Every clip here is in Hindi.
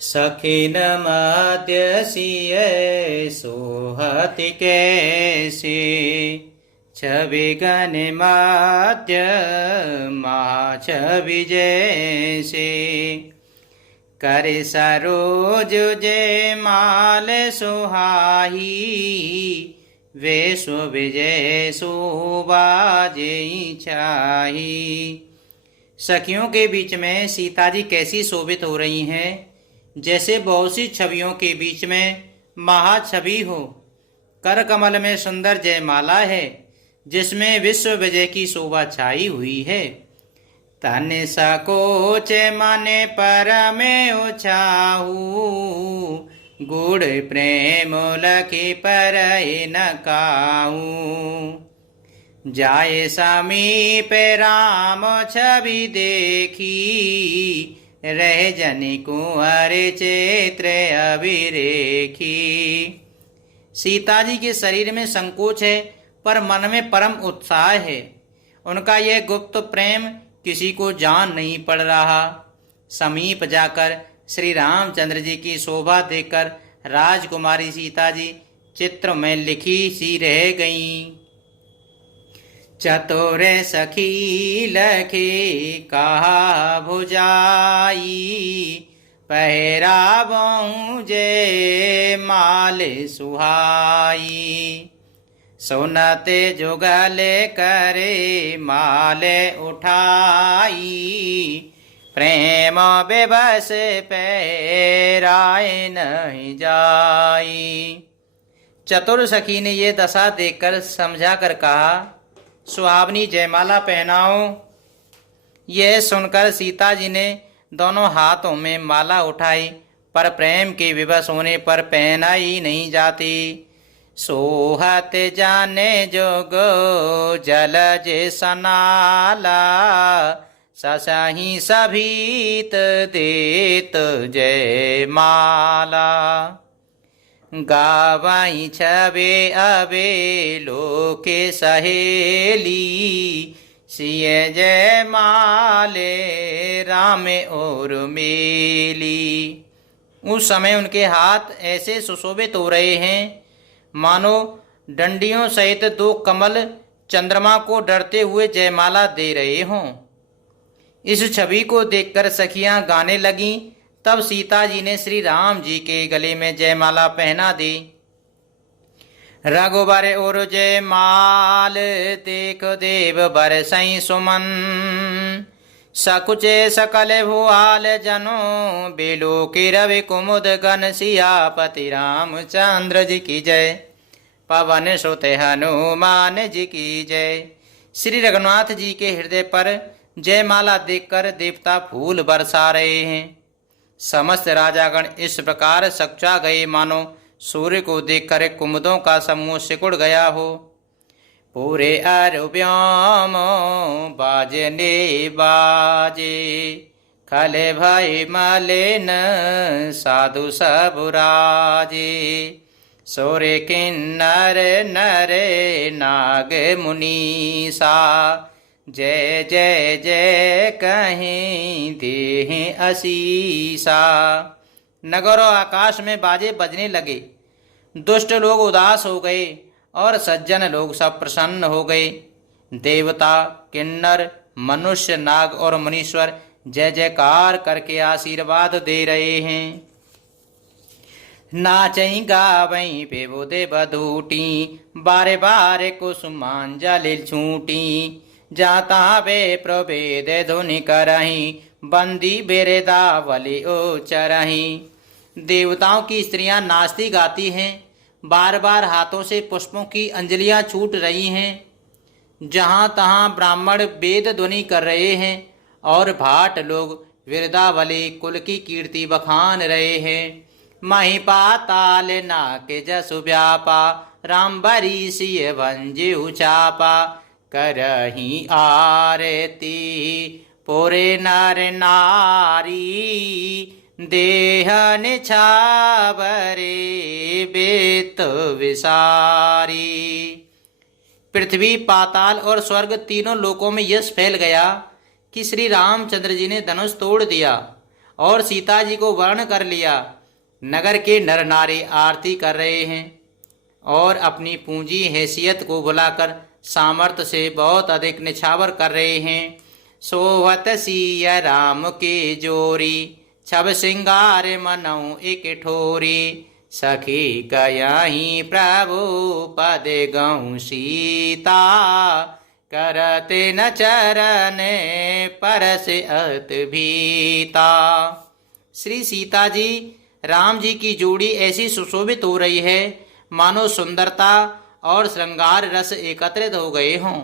सखिन मध्य सिय सोहति कैसे, छवि गण मध्य छवि जैसे। कर सरोज जय माल सुहाही, विश्व विजय शोभा जय छाही। सखियों के बीच में सीता जी कैसी शोभित हो रही हैं, जैसे बहुत सी छवियों के बीच में महाछवि हो। कर कमल में सुंदर जयमाला है, जिसमें विश्व विजय की शोभा छाई हुई है। तन सकोच माने परम उछाहू, गुड़ प्रेम लखी पर न काहू। जाए समीप राम छवि देखी, रह जनि कुंवर चैत्र अभिरेखी। सीता जी के शरीर में संकोच है, पर मन में परम उत्साह है। उनका यह गुप्त प्रेम किसी को जान नहीं पड़ रहा। समीप जाकर श्री रामचंद्र जी की शोभा देखकर राजकुमारी सीता जी चित्र में लिखी सी रह गईं। चतुर सखी लखे कहा भुजाई, पहरावऊं जय माल सुहाई। सुनते जुगल करे माल उठाई, प्रेम बेबस पैराए नहीं जाई। चतुर सखी ने ये दशा देखकर समझा कर कहा, सुहावनी जयमाला पहनाओ। यह सुनकर सीता जी ने दोनों हाथों में माला उठाई, पर प्रेम के विवश होने पर पहनाई नहीं जाती। सोहत जाने जोगो जल जे सनाला, ससही सभीत देत जय माला। गावई छबे अबे लोके सहेली, सिय जय माले राम और मेली। उस समय उनके हाथ ऐसे सुशोभित हो रहे हैं, मानो डंडियों सहित दो कमल चंद्रमा को डरते हुए जयमाला दे रहे हों। इस छवि को देखकर सखियां गाने लगीं। तब सीता जी ने श्री राम जी के गले में जयमाला पहना दी। रघुबर और जयमाल देख देव बरसई सुमन, सकुचे सकल भुआल जनो, बेलो के रवि कुमुद गण सियापति रामचंद्र जी की जय, पवन सुत हनुमान जी की जय। श्री रघुनाथ जी के हृदय पर जयमाला देखकर देवता फूल बरसा रहे हैं। समस्त राजागण इस प्रकार सकुचा गए, मानो सूर्य को देखकर कुमुदों का समूह सिकुड़ गया हो। पूरे अरुव्योम बाजने बाजे, खले भय मलिन साधु सब राजे। सोरे किन्नर नर नाग मुनीसा, जय जय जय कहीं देह असीसा। नगर और आकाश में बाजे बजने लगे। दुष्ट लोग उदास हो गए और सज्जन लोग सब प्रसन्न हो गए। देवता, किन्नर, मनुष्य, नाग और मुनीश्वर जय जयकार करके आशीर्वाद दे रहे हैं। नाचई गावई पेबो दे बधूटी, बारे बारे कुसुमांजलि छूटी। जाता बे प्रभेद धुनि करही, बंदी बेरेदावली उचरही। देवताओं की स्त्रियां नाचती गाती हैं, बार बार हाथों से पुष्पों की अंजलियां छूट रही हैं। जहां तहां ब्राह्मण वेद ध्वनि कर रहे हैं और भाट लोग विरदावली कुल की कीर्ति बखान रहे हैं। मही पाताल नाके जसु व्यापा, राम बरी सिय भंजे उचापा। करही आरती पोरे नर नारी, देह निछावरे बेत विसारी। पृथ्वी, पाताल और स्वर्ग तीनों लोकों में यश फैल गया कि श्री रामचंद्र जी ने धनुष तोड़ दिया और सीता जी को वर्ण कर लिया। नगर के नर नारी आरती कर रहे हैं और अपनी पूंजी हैसियत को बुलाकर सामर्थ्य से बहुत अधिक निछावर कर रहे हैं। सोहत सिया राम के जोरी, छब सिंगार मनऊ एक ठोरी। सखी कयहि प्रभु पद गौ सीता, करते न चरण परस अत भीता। श्री सीता जी राम जी की जोड़ी ऐसी सुशोभित हो रही है मानो सुंदरता और श्रृंगार रस एकत्रित हो गए हों।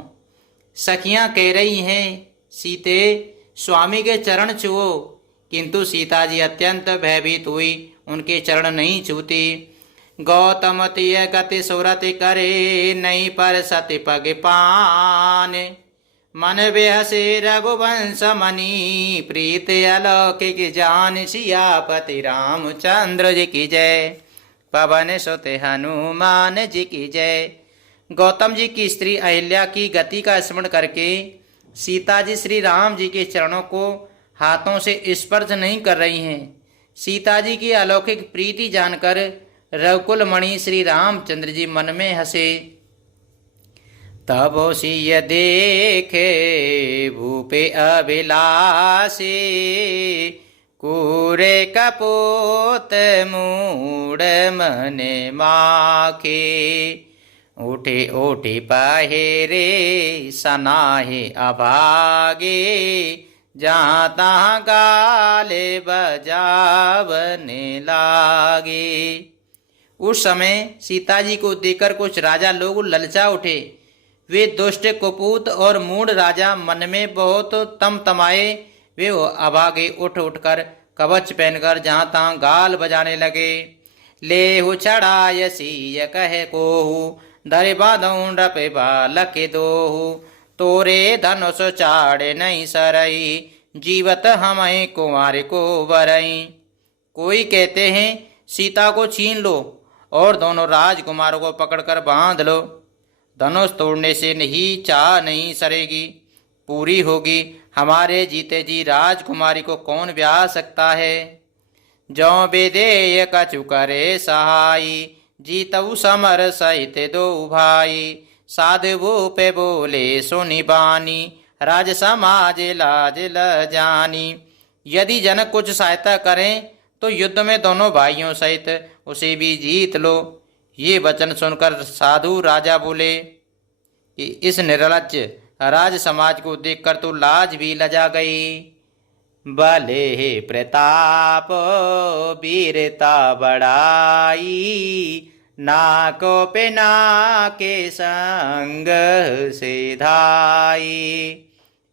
सखियां कह रही हैं, सीते स्वामी के चरण छुओ, किंतु सीता जी अत्यंत भयभीत हुई, उनके चरण नहीं छूती। गौतम तिय गति सुरत करे, नहीं पर सति पग पान। मन बेहसे रघुवंश मणि, प्रीत अलौकिक जान। सियापति रामचंद्र जी की जय, पवन सुत हनुमान जी की जय। गौतम जी की स्त्री अहिल्या की गति का स्मरण करके सीता जी श्री राम जी के चरणों को हाथों से स्पर्श नहीं कर रही हैं। सीता जी की अलौकिक प्रीति जानकर रघुकुल मणि श्री रामचंद्र जी मन में हंसे। तब सिय देखे भूपे अभिलाषे, कूरे कपोत मूड मन माखे। उठे उठे पहेरे सनाहे अभागे, जहाँ तहाँ गाले बजावने लागे। उस समय सीता जी को देखकर कुछ राजा लोग ललचा उठे। वे दुष्ट कुपूत और मूढ़ राजा मन में बहुत तमतमाए। वे अभागे उठ उठकर कवच पहनकर जहाँ तहाँ गाल बजाने लगे। लेहु छड़ाय सीय कहे कोहू, धरे बांधऊ नृप बालक दोहू। तोरे धनुष चाड़े नहीं सरई, जीवत हमहि कुंवर को बरई। कोई कहते हैं सीता को छीन लो और दोनों राजकुमारों को पकड़कर बांध लो। धनुष तोड़ने से नहीं चाह नहीं सरेगी, पूरी होगी। हमारे जीते जी राजकुमारी को कौन ब्याह सकता है। जो बेदेय कछु करे सहाई, जीतऊ समर सहित दो भाई। साधु पे बोले सुनि बानी, राज समाज लाज ल जानी। यदि जनक कुछ सहायता करें तो युद्ध में दोनों भाइयों सहित उसे भी जीत लो। ये वचन सुनकर साधु राजा बोले कि इस निर्लज्ज राज समाज को देखकर तो लाज भी लजा गई। भले हे प्रताप वीरता बढ़ाई, नाको पे नाके संग से धाई।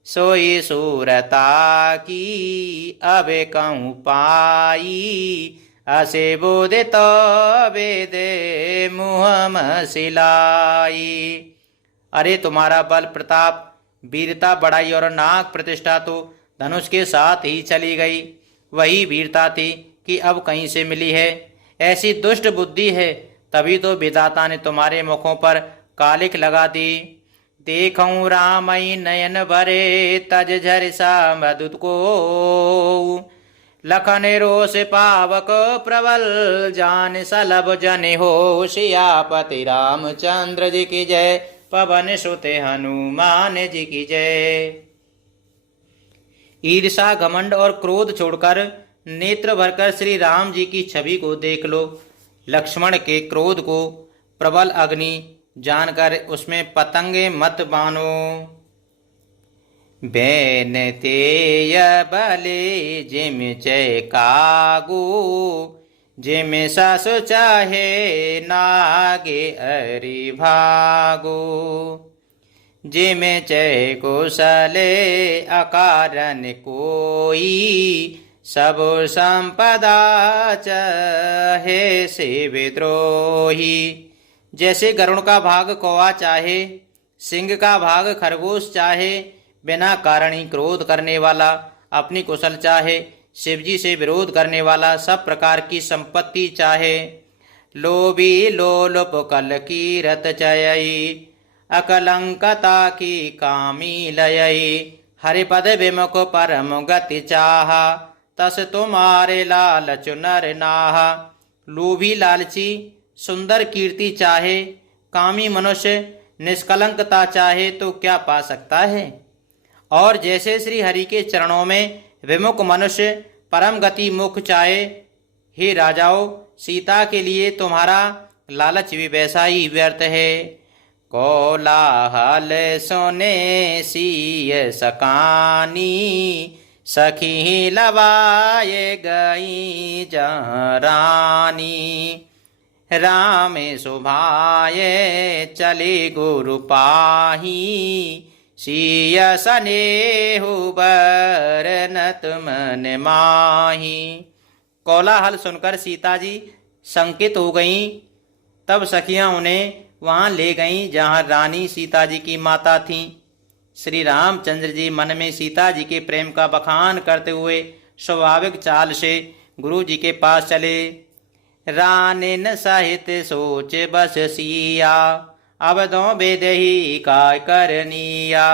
सोई सूरता की अब कहूँ पाई, असे बोधे तो वेदे मुँह सिलाई। अरे तुम्हारा बल प्रताप वीरता बढ़ाई और नाक प्रतिष्ठा तो धनुष के साथ ही चली गई। वही वीरता थी कि अब कहीं से मिली है। ऐसी दुष्ट बुद्धि है, तभी तो विधाता ने तुम्हारे मुखों पर कालिक लगा दी। देखऊं रामई नयन भरे, तज झरिसा मधुत को। लखन रोष पावक प्रबल, जान सलभ जन हो। सियापति रामचंद्र जी की जय, पवन सुत हनुमान जी की जय। ईर्षा घमंड और क्रोध छोड़कर नेत्र भरकर श्री राम जी की छवि को देख लो। लक्ष्मण के क्रोध को प्रबल अग्नि जानकर उसमें पतंगे मत बानो। बैन तेय बले जिम चय कागो, जिम ससु चाहे नागे अरि भागो। जिम चय कुशले अकारन कोई, सब संपदा चाहे से विद्रोही। जैसे गरुण का भाग कौवा चाहे, सिंह का भाग खरगोश चाहे, बिना कारण ही क्रोध करने वाला अपनी कुशल चाहे, शिवजी से विरोध करने वाला सब प्रकार की संपत्ति चाहे। लोभी लोलुप कल की रत चयई, अकलंकता की कामी लयई। हरिपद विमुख परम गति चाहा, तस तुम्हारे लालच नर नाहा। लोभी लालची सुंदर कीर्ति चाहे, कामी मनुष्य निष्कलंकता चाहे तो क्या पा सकता है। और जैसे श्री हरि के चरणों में विमुख मनुष्य परम गति मुख चाहे, हे राजाओं, सीता के लिए तुम्हारा लालच भी वैसा ही व्यर्थ है। कोलाहल सोने सीय सकानी, सखी लवाए गई जरानी। राम सुभाए चले गुरु पाही, सिय सनेहु बरनत मन माही। कोलाहल सुनकर सीता जी संकित हो गईं। तब सखियां उन्हें वहां ले गईं जहां रानी सीता जी की माता थीं। श्री रामचंद्र जी मन में सीता जी के प्रेम का बखान करते हुए स्वाभाविक चाल से गुरु जी के पास चले। रानिन सहित सोच बस सिया, अब दो बेदही का करनिया।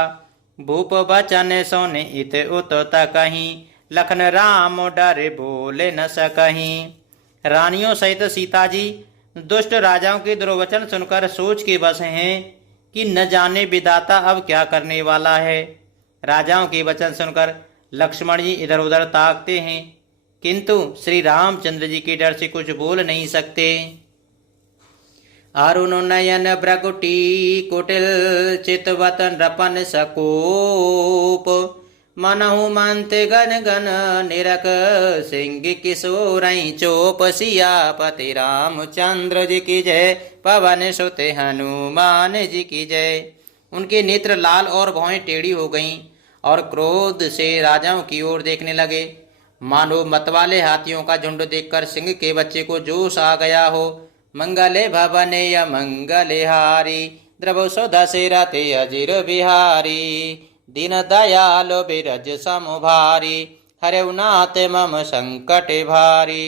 भूप बचन सुन इत उत तकहीं, लखन राम डर बोले न सकहीं। रानियों सहित सीता जी दुष्ट राजाओं के दुर्वचन सुनकर सोच के बस हैं कि न जाने विधाता अब क्या करने वाला है। राजाओं के वचन सुनकर लक्ष्मण जी इधर उधर ताकते हैं, किंतु श्री रामचंद्र जी के डर से कुछ बोल नहीं सकते। अरुण नयन भ्रकुटी कुटिल, चितवत नृपन सकोप। मनहु मंत गन गन निरक, सिंह किशोर चोप। सियापति रामचंद्र जी की जय, पवन सुत हनुमान जी की जय। उनके नेत्र लाल और भौहें टेढ़ी हो गईं और क्रोध से राजाओं की ओर देखने लगे, मानो मतवाले हाथियों का झुंड देखकर सिंह के बच्चे को जोश आ गया हो। मंगले भवने या मंगले हारी, द्रव दशरथे अजिर बिहारी। दीन दयालो बिरज सम भारी, हरउ नाथ मम संकट भारी।